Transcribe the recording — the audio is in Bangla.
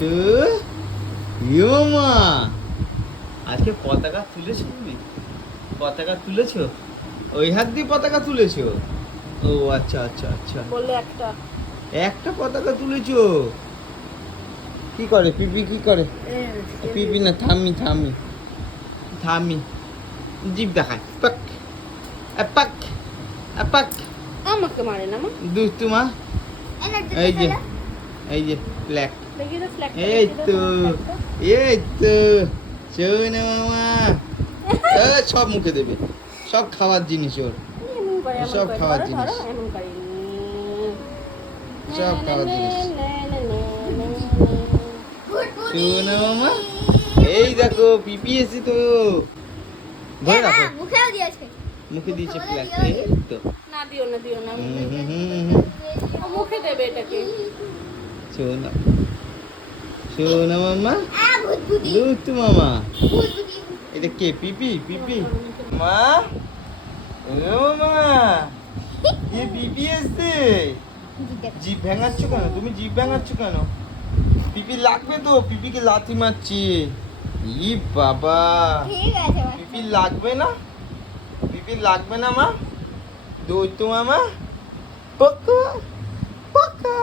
দুষ্টু ইয়ো মা, আজকে পতাকা তুলেছো তুমি? পতাকা তুলেছো? ওই হাত দিয়ে পতাকা তুলেছো? ও আচ্ছা আচ্ছা আচ্ছা, বললে একটা একটা পতাকা তুলেছো। কি করে পিপি, কি করে পিপি? না থামি থামি থামি, জিভ দেখায়, পাক পাক পাক। আমাকে মারে না মা। দুষ্টু মা, এই যে এই যে ব্ল্যাক, দেখি তো ফ্ল্যাগ। এই তো এই তো শোনো মামা, সব মুখে দেবে, সব খাওয়ার জিনিস ওর, এমন করে সব খাওয়ার ধরো জিনিস, ধরো এমন করে। সব খাওয়ার জিনিস। শোনো মামা, এই দেখো পিপি এসে তো, ধরে রাখো, মুখেও দিয়েছে। মুখে দিয়েছে ফ্ল্যাগ, এই তো। না দিও না দিও না। হুম, হুম, হুম, হুম। ও মুখে দেবে এটাকে। শোনো শোনো মামা, ভূতভূতি দুষ্টু মামা, ভূতভূতি। এটা কে? পিপি পিপি মা, ও মা, এ পিপি এসছে। জিভ ভেঙাচ্ছ কেন তুমি? জিভ ভেঙাচ্ছ কেন? পিপি লাগবে তো, পিপিকে লাথি মারছি। ই বাবা, ঠিক আছে মা। পিপি লাগবে না? পিপি লাগবে না মা? দৌড়তো মামা, পকা পকা